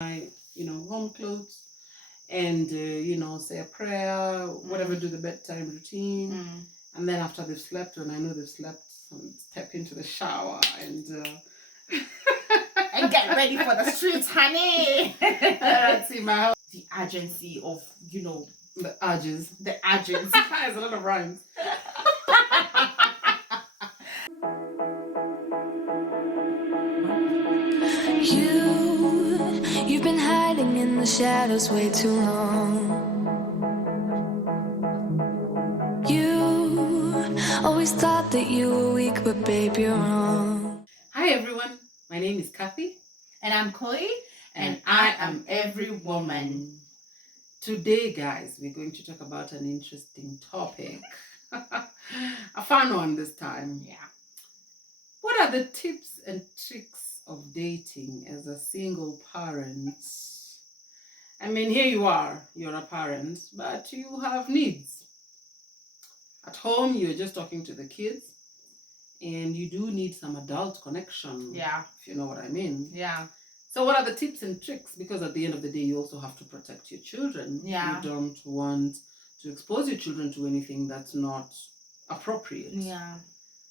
my, home clothes and, say a prayer, whatever, do the bedtime routine. And then after they've slept, when I know they've slept, step into the shower and and get ready for the streets, honey. See my house. The urgency of, the urges. The urges. There's a lot of rhymes. You've been hiding in the shadows way too long. You always thought that you were weak, but babe, you're wrong. Hi everyone, my name is Kathy. And I'm Koi. And I am every woman. Today, guys, we're going to talk about an interesting topic. A fun one this time. Yeah. What are the tips and tricks of dating as a single parent? I mean, here you are, you're a parent, but you have needs. At home, you're just talking to the kids, and you do need some adult connection. Yeah. If you know what I mean. Yeah. So what are the tips and tricks? Because at the end of the day, you also have to protect your children. Yeah. You don't want to expose your children to anything that's not appropriate. Yeah.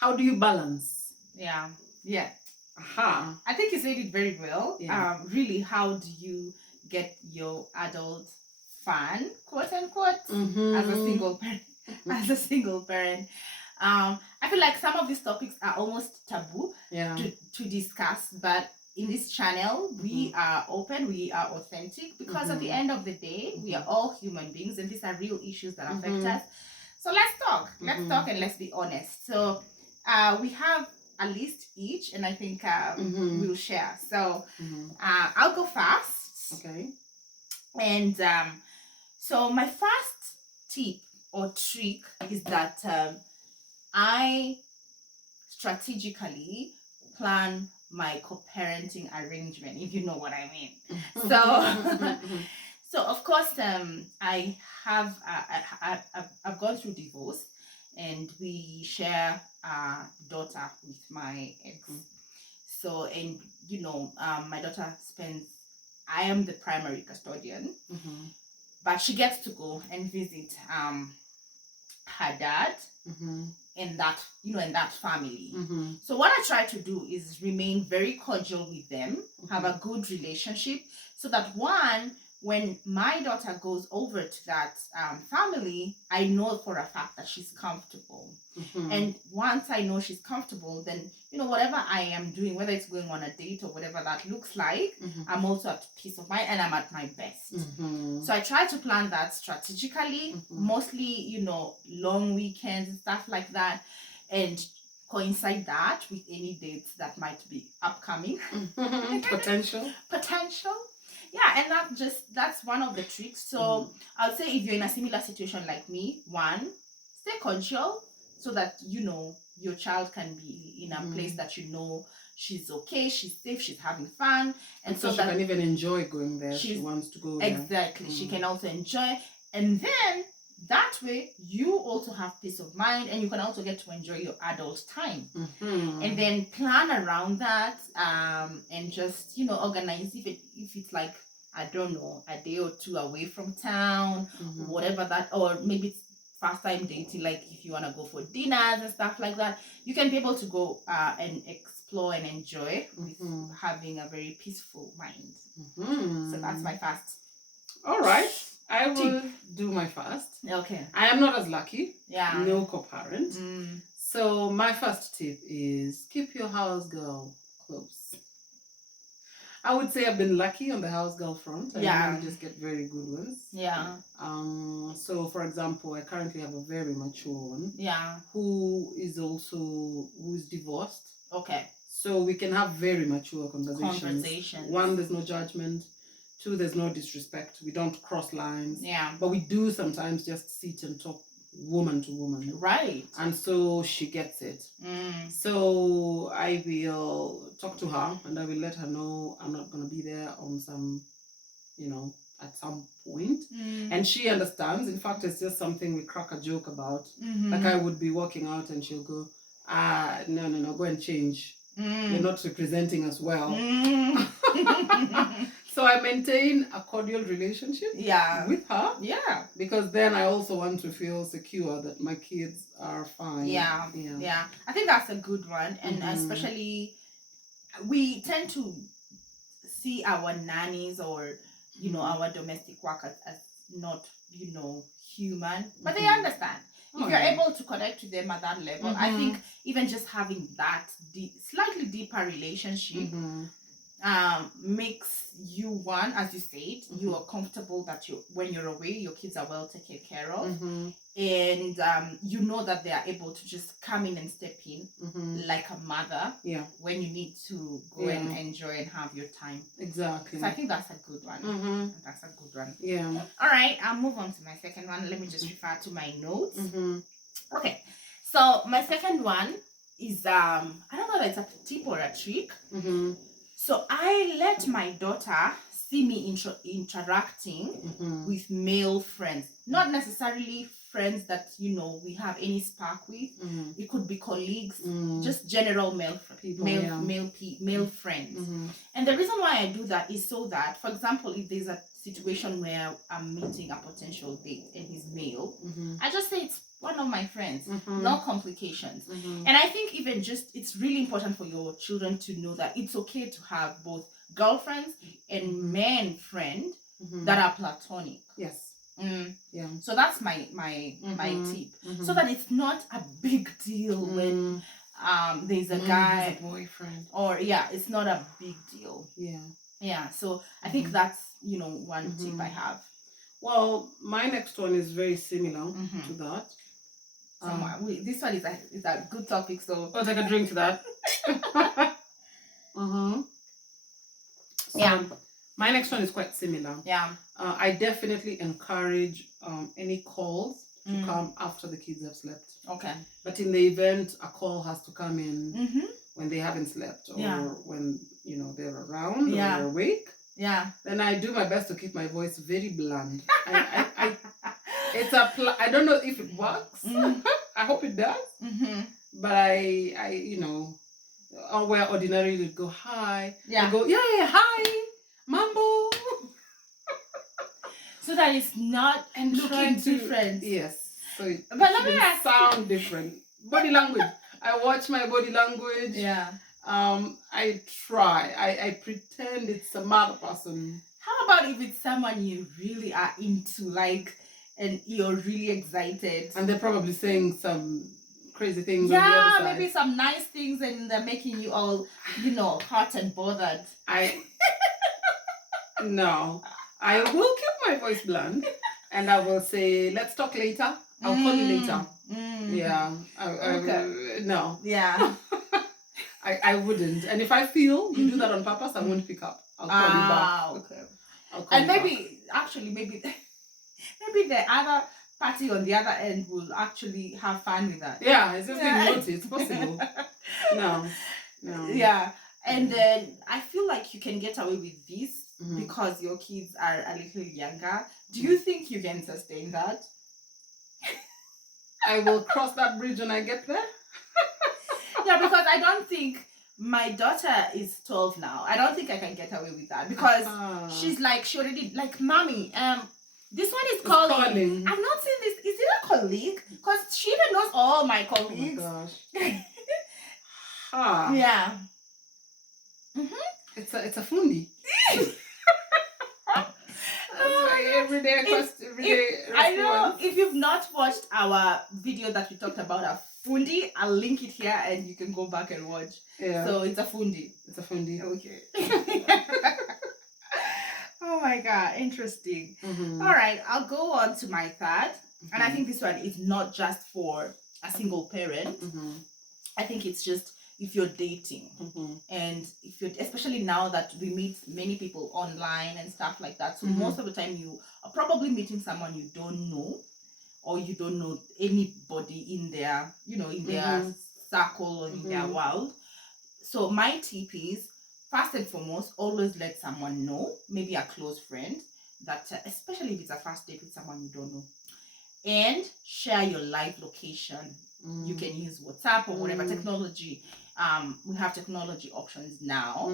How do you balance? Yeah. Yeah. Aha. I think you said it very well. Yeah. Really, how do you get your adult fun, quote unquote, as a single parent? As a single parent. I feel like some of these topics are almost taboo to discuss, but in this channel, we are open, we are authentic, because at the end of the day, we are all human beings, and these are real issues that affect us. So let's talk. Let's talk and let's be honest. So we have a list each, and I think we'll share. So I'll go first. Okay. And so my first tip or trick is that I strategically plan my co-parenting arrangement, if you know what I mean. So of course, I have I've gone through divorce, and we share a daughter with my ex. So, and my daughter spends. I am the primary custodian, but she gets to go and visit her dad in that family. So what I try to do is remain very cordial with them, have a good relationship, so that when my daughter goes over to that family, I know for a fact that she's comfortable. And once I know she's comfortable, then whatever I am doing, whether it's going on a date or whatever that looks like, I'm also at peace of mind and I'm at my best. So I try to plan that strategically, mostly long weekends and stuff like that, and coincide that with any dates that might be upcoming. Potential. Yeah, and that's one of the tricks. So I'll say, if you're in a similar situation like me, one, stay cordial, so that your child can be in a place that she's okay, she's safe, she's having fun, and so she that can even enjoy going there. She wants to go there. Exactly. She can also enjoy, and then that way you also have peace of mind, and you can also get to enjoy your adult time. And then plan around that, and just organize, if it's like, I don't know, a day or two away from town, whatever that, or maybe it's first time dating, like if you want to go for dinners and stuff like that, you can be able to go and explore and enjoy with having a very peaceful mind. So that's my first. All right. I will do my first. Okay. I am not as lucky. Yeah. No co-parent. So my first tip is keep your house girl close. I would say I've been lucky on the house girl front. I just get very good ones. Yeah. So for example, I currently have a very mature one. Yeah. Who's divorced. Okay. So we can have very mature conversations. One, there's no judgment. Two, there's no disrespect. We don't cross lines. Yeah. But we do sometimes just sit and talk woman to woman. Right. And so she gets it. So I will talk to her and I will let her know I'm not going to be there on some, at some point. And she understands. In fact, it's just something we crack a joke about. Like I would be walking out and she'll go, no, go and change. You're not representing us well. So I maintain a cordial relationship Yeah. with her Yeah. because then I also want to feel secure that my kids are fine. Yeah. I think that's a good one. And especially, we tend to see our nannies or, our domestic workers as not, human, but they understand. If you're able to connect with them at that level, I think even just having that slightly deeper relationship makes you, one, as you said, you are comfortable that when you're away, your kids are well taken care of, and you know that they are able to just come in and step in like a mother when you need to go and enjoy and have your time. Exactly. So I think that's a good one. That's a good one. Yeah. All right, I'll move on to my second one. Let me just refer to my notes. Okay, so my second one is I don't know if it's a tip or a trick. So I let my daughter see me interacting with male friends, not necessarily friends that we have any spark with. It could be colleagues, just general male friends. And the reason why I do that is so that, for example, if there's a situation where I'm meeting a potential date and he's male, I just say it's one of my friends, no complications. And I think even just it's really important for your children to know that it's okay to have both girlfriends and men friends that are platonic. Yes. Yeah. So that's my tip, so that it's not a big deal when there's a guy, a boyfriend, or it's not a big deal. Yeah. So I think that's one tip I have. Well, my next one is very similar to that. This one is a good topic, so I'll take a drink to that. So my next one is quite similar. I definitely encourage any calls to come after the kids have slept. Okay. But in the event a call has to come in when they haven't slept, or when they're around or they're awake, then I do my best to keep my voice very bland. I don't know if it works. I hope it does. But I or where ordinarily you'd go, hi. I go, hi, mambo. So that it's not looking different. Yes. So but let me ask, sound different. Body language. I watch my body language. I try. I pretend it's some other person. How about if it's someone you really are into, like, and you're really excited, and they're probably saying some crazy things on the other side. Maybe some nice things, and they're making you all hot and bothered. No, I will keep my voice bland, and I will say, let's talk later. I'll call you later. Yeah. No. Yeah. I wouldn't. And if I feel you do that on purpose, I won't pick up. I'll call you back. Okay. And maybe the other party on the other end will actually have fun with that. Yeah, it's just being naughty. It's possible. No. Yeah. And then I feel like you can get away with this because your kids are a little younger. Do you think you can sustain that? I will cross that bridge when I get there. Yeah, because I don't think my daughter is 12 now. I don't think I can get away with that because she's like, she already like, mommy, this one is calling. I've not seen this. Is it a colleague? Because she even knows all my colleagues. Oh my gosh. Yeah. It's a fundi. Everyday response. I know, if you've not watched our video that we talked about a fundi, I'll link it here and you can go back and watch. Yeah. So it's a fundi. Okay. Oh my god, interesting. All right, I'll go on to my third. And I think this one is not just for a single parent. I think it's just if you're dating and if you're, especially now that we meet many people online and stuff like that, so most of the time you are probably meeting someone you don't know, or you don't know anybody in their in their circle or in their world. So my tip is, first and foremost, always let someone know, maybe a close friend, that especially if it's a first date with someone you don't know, and share your live location. You can use WhatsApp or whatever technology. We have technology options now,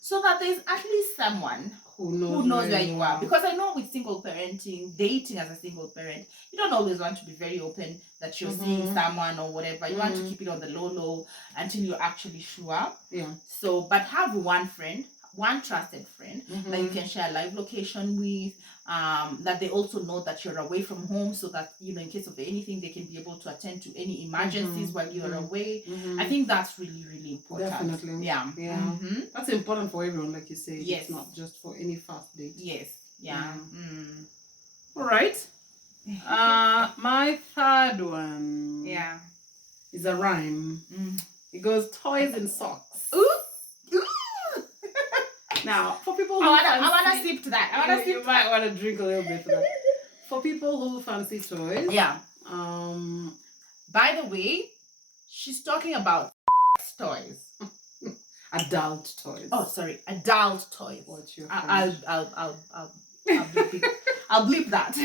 so that there's at least someone who who knows where you are. Because I know with single parenting, dating as a single parent, you don't always want to be very open that you're seeing someone or whatever. You want to keep it on the low until you're actually sure. Yeah. So, but have one friend, one trusted friend that you can share live location with, that they also know that you're away from home, so that, you know, in case of anything, they can be able to attend to any emergencies while you're away. I think that's really, really important. Definitely. Yeah. Yeah. That's important for everyone, like you say. Yes. It's not just for any first date. Yes. Yeah. All right. My third one. Yeah. Is a rhyme. It goes toys and socks. Ooh. Now, for people who I wanna sip to that. You might want to drink a little bit for that. For people who fancy toys. Yeah. By the way, she's talking about toys. Adult toys. Oh, sorry, adult toys. What's your I'll bleep that.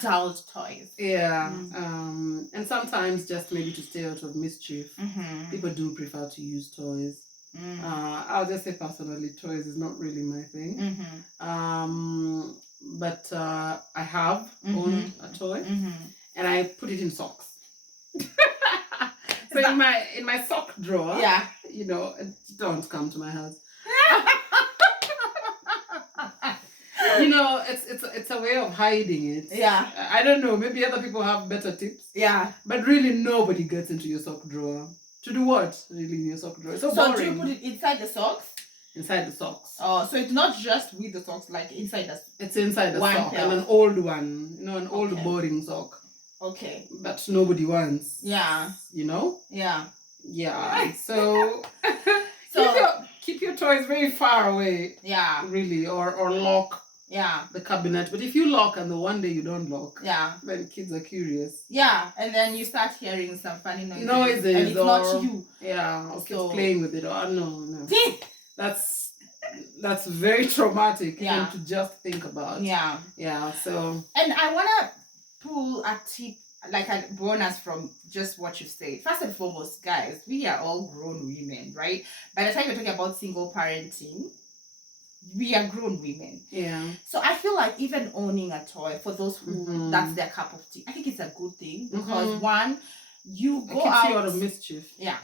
Adult toys. Yeah. And sometimes just maybe to stay out of mischief, people do prefer to use toys. I'll just say personally, toys is not really my thing. But I have owned a toy, and I put it in socks. So in my sock drawer, yeah, you know, don't come to my house. You know, it's a way of hiding it. Yeah. I don't know. Maybe other people have better tips. Yeah. But really, nobody gets into your sock drawer. To do what? Really, in your sock drawer? It's so boring. Do you put it inside the socks? Inside the socks. Oh, so it's not just with the socks, like inside the... It's inside the sock. Pair. And an old one. You know, an old boring sock. Okay. That nobody wants. Yeah. You know? Yeah. Yeah. So... keep your toys very far away. Yeah. Really. Or lock. Yeah. The cabinet. But if you lock and the one day you don't lock, yeah, then kids are curious. Yeah, and then you start hearing some funny noises. And it's not you. Yeah, or kids playing with it. Oh no. That's very traumatic even to just think about. Yeah. Yeah. So. And I wanna pull a tip, like a bonus from just what you said. First and foremost, guys, we are all grown women, right? By the time you're talking about single parenting, we are grown women. Yeah. So I feel like even owning a toy for those who that's their cup of tea, I think it's a good thing because one, you go out. You out of mischief. Yeah.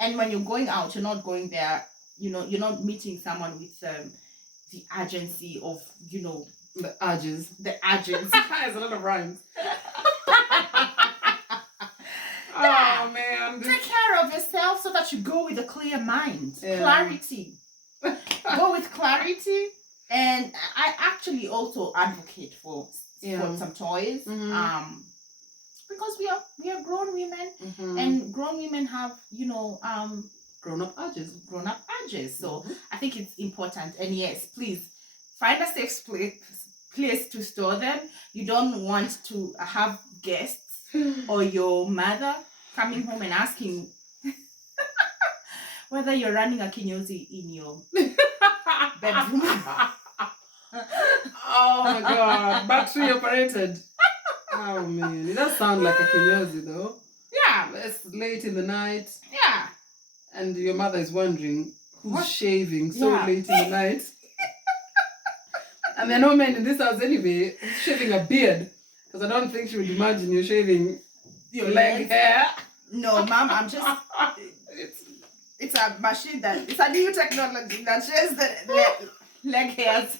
And when you're going out, you're not going there, you know, you're not meeting someone with the urgency of, you know, the urges. The urges. There's a lot of rhymes. Yeah. Oh man. Take care of yourself so that you go with a clear mind. Yeah. Clarity. Go with clarity. And I actually also advocate for some toys. Because we are grown women and grown women have, you know, grown up urges. So I think it's important. And yes, please find a safe place to store them. You don't want to have guests or your mother coming home and asking whether you're running a kinyozi in your bedroom. Oh my god, battery operated. Oh man, it does sound like a kinyozi though. Yeah. It's late in the night. Yeah. And your mother is wondering who's shaving so late in the night. And there are no men in this house anyway who's shaving a beard. Because I don't think she would imagine you shaving your leg hair. No, ma'am, I'm just... It's a machine it's a new technology that shaves the leg hairs.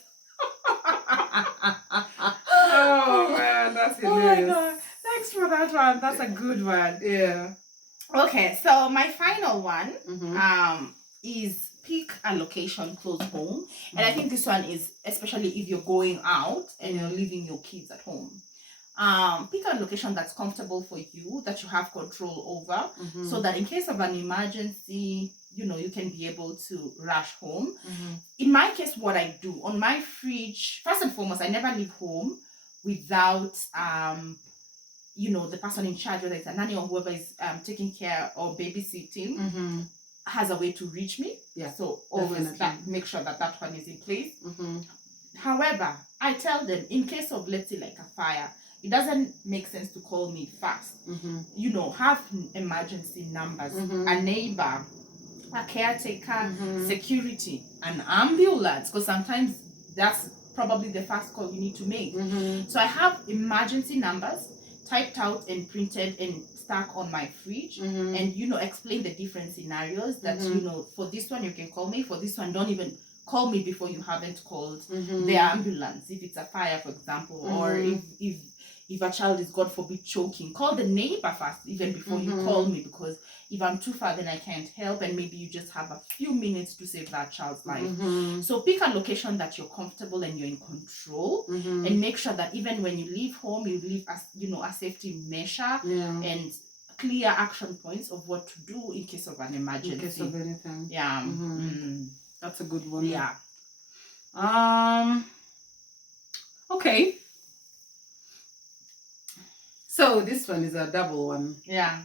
Oh man, that's hilarious. Oh my god. Thanks for that one. That's a good one. Yeah. Okay, so my final one is pick a location close home. And I think this one is especially if you're going out and you're leaving your kids at home. Pick a location that's comfortable for you, that you have control over, so that in case of an emergency, you know, you can be able to rush home. In my case, what I do on my fridge, first and foremost, I never leave home without you know, the person in charge, whether it's a nanny or whoever is taking care or babysitting, has a way to reach me. Yeah. So always make sure that one is in place. However, I tell them in case of, let's say, like a fire, it doesn't make sense to call me fast. You know, have emergency numbers, a neighbor, a caretaker, security, an ambulance, because sometimes that's probably the first call you need to make. Mm-hmm. So I have emergency numbers typed out and printed and stuck on my fridge, Mm-hmm. and explain the different scenarios that for this one you can call me, for this one don't even call me before you haven't called the ambulance, if it's a fire, for example, or if a child is, God forbid, choking, call the neighbor first even before you call me, because if I'm too far then I can't help, and maybe you just have a few minutes to save that child's life. So pick a location that you're comfortable and you're in control, and make sure that even when you leave home, you leave as a safety measure and clear action points of what to do in case of an emergency. In case of anything. Yeah. That's a good one. Yeah. Okay. So this one is a double one. Yeah.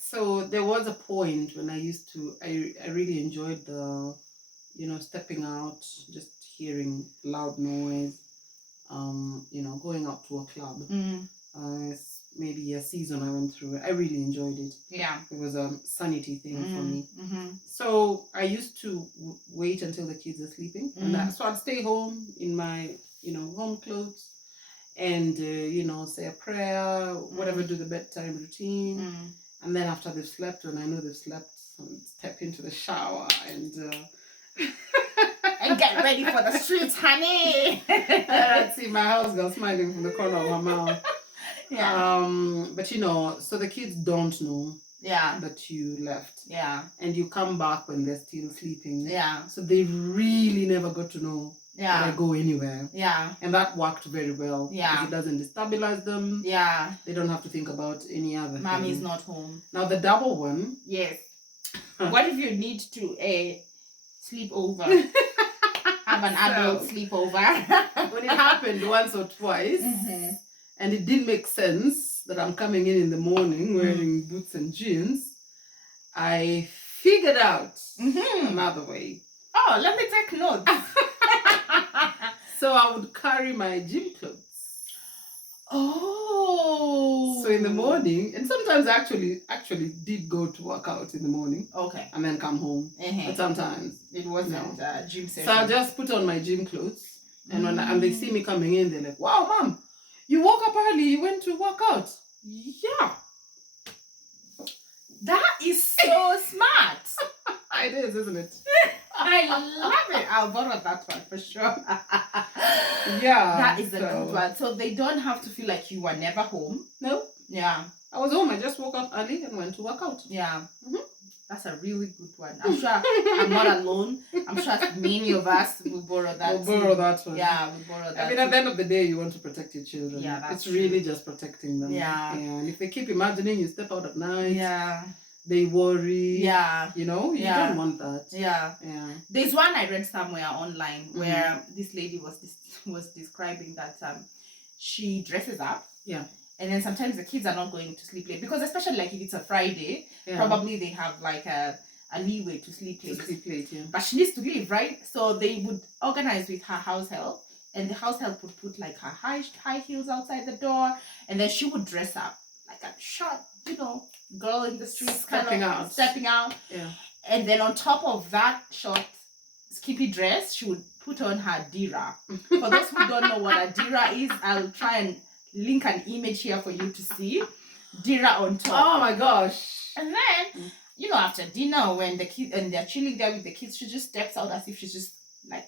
So there was a point when I really enjoyed the, stepping out, just hearing loud noise, going out to a club. Maybe a season I went through it. I really enjoyed it. Yeah. It was a sanity thing for me. So I used to wait until the kids are sleeping. And so I'd stay home in my, home clothes and, say a prayer, whatever, do the bedtime routine. And then after they've slept, when I know they've slept, I'd step into the shower and... and get ready for the streets, honey. And I'd see my house girl smiling from the corner of her mouth. Yeah. But so the kids don't know that you left. Yeah. And you come back when they're still sleeping. Yeah. So they really never got to know that I go anywhere. Yeah. And that worked very well. Yeah. Because it doesn't destabilize them. Yeah. They don't have to think about any other thing. Mommy's not home. Now the double one. Yes. What if you need to sleep over? Have an adult sleepover. When it happened once or twice, and it didn't make sense that I'm coming in the morning wearing boots and jeans, I figured out another way. Oh, let me take notes. So I would carry my gym clothes. Oh. So in the morning, and sometimes I actually did go to work out in the morning. Okay. And then come home. But sometimes it wasn't gym session. So I just put on my gym clothes, and and they see me coming in, they're like, "Wow, Mom, you woke up early. You went to work out." Yeah. That is so smart. It is, isn't it? I love it. I'll borrow that one for sure. Yeah. That is a good one. So they don't have to feel like you were never home. No. Yeah. I was home. I just woke up early and went to work out. Yeah. That's a really good one. I'm sure I'm not alone. I'm sure many of us will borrow that. We'll borrow that one. Yeah, we'll borrow that. I mean, at the end of the day, you want to protect your children. Yeah, that's It's really just protecting them. Yeah. And if they keep imagining you step out at night. Yeah. They worry. Yeah. You don't want that. Yeah. Yeah. There's one I read somewhere online where this lady was describing that she dresses up. Yeah. And then sometimes the kids are not going to sleep late because, especially like if it's a Friday, probably they have like a leeway to sleep late. Yeah. But she needs to leave, right? So they would organize with her house help, and the house help would put like her high heels outside the door, and then she would dress up like a short, girl in the streets, stepping out. Yeah. And then on top of that short, skimpy dress, she would put on her dira. For those who don't know what a dira is, I'll try and link an image here for you to see. Dira on top. Oh my gosh. And then, after dinner, when the kids and they're chilling there with the kids, she just steps out as if she's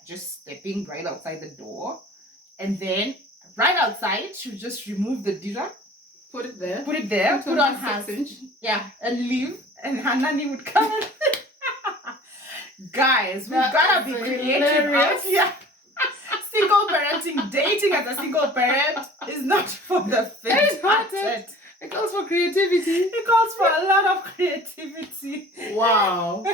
just stepping right outside the door. And then right outside, she'll just remove the dira. Put it there. Put on her 6-inch. Yeah, and leave. And her nanny would come. Guys, we've gotta be creative out here. Single parenting, dating as a single parent is not for the faint-hearted. It calls for creativity. It calls for a lot of creativity. Wow.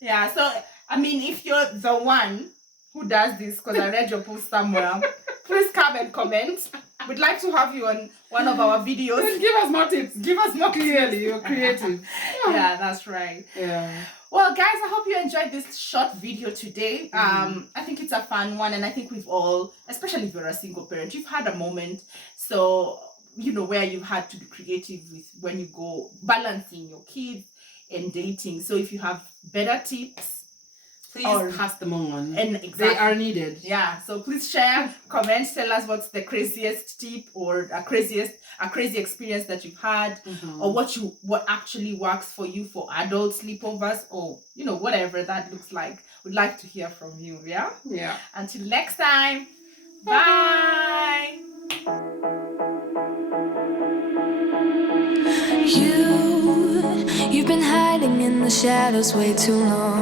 Yeah, so, I mean, if you're the one who does this, because I read your post somewhere, please come and comment. We'd like to have you on one of our videos. Then give us more tips. Give us more clearly. You're creative. Yeah, that's right. Yeah. Well, guys, I hope you enjoyed this short video today. I think it's a fun one, and I think we've all, especially if you're a single parent, you've had a moment. So, where you've had to be creative with when you go balancing your kids and dating. So if you have better tips, Please Or- pass them on. And They exactly. are needed. Yeah, so please share, comment, tell us what's the craziest tip or a crazy experience that you've had, or what actually works for you for adult sleepovers, or whatever that looks like. We'd like to hear from you. Yeah. Yeah. Until next time. Bye. You've been hiding in the shadows way too long.